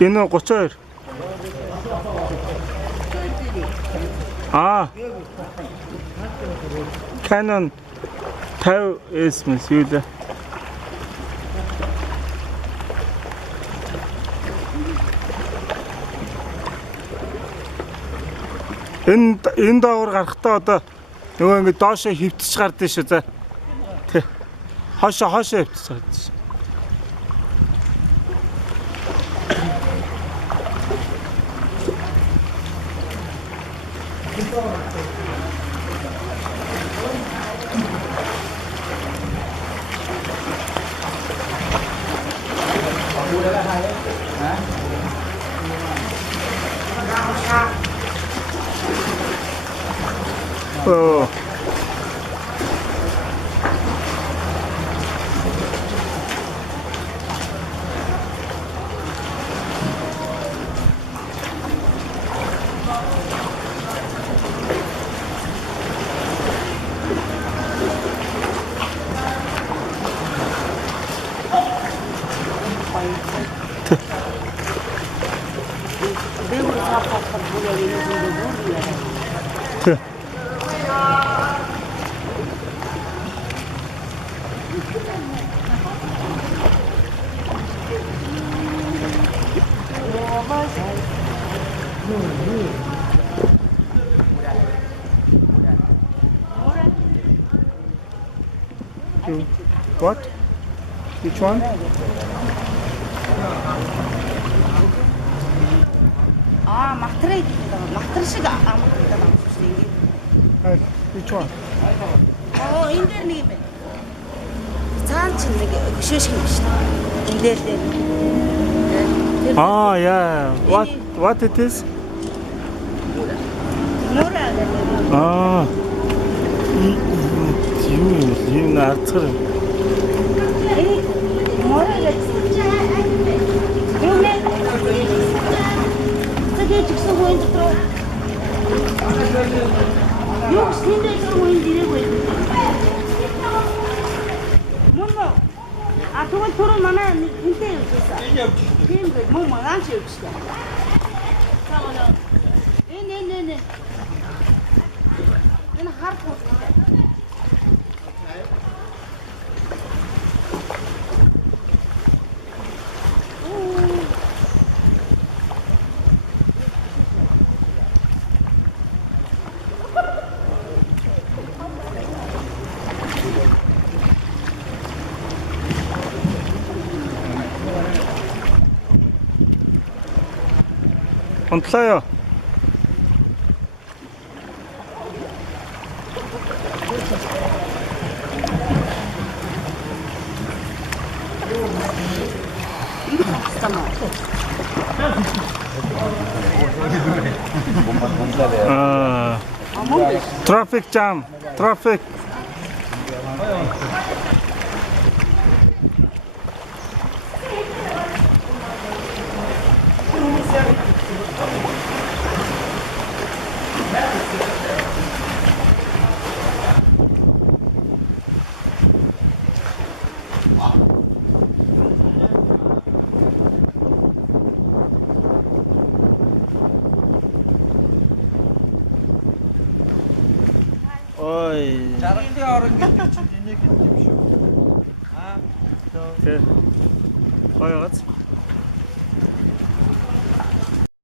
Энэ 32. Canon 50S мэс юу лээ. Энэ доогоор гарахтаа одоо нөгөө ингэ доошоо хөвтөж гардыг шүү за. Тэ. Хошоо хөвтөж гардыг шүү. Oh. What? Which one? Матрей. Матршиг Which one? Энэ дээр нэг юм байна. Цаан ч нэг хөшөөшг юм шүү дээ. Энэ дээр дээр. Yeah. What it is? Нора. You наацгар. Нора гэж. Тэгээд ч гэсэн хойд дотор. Юу шинэ хойд дээрээ. Мөн тэгвэл түрүү манай энтэй явчихсан. Тийм гэж мөн маань ч явчихсан. Энэ. Энэ харахгүй. Онтлоо. Traffic jam. Traffic. Ой. Жаргалын орон гэдэг чинь энийг хэлдэг юм шүү. Тэ. Гоё гац.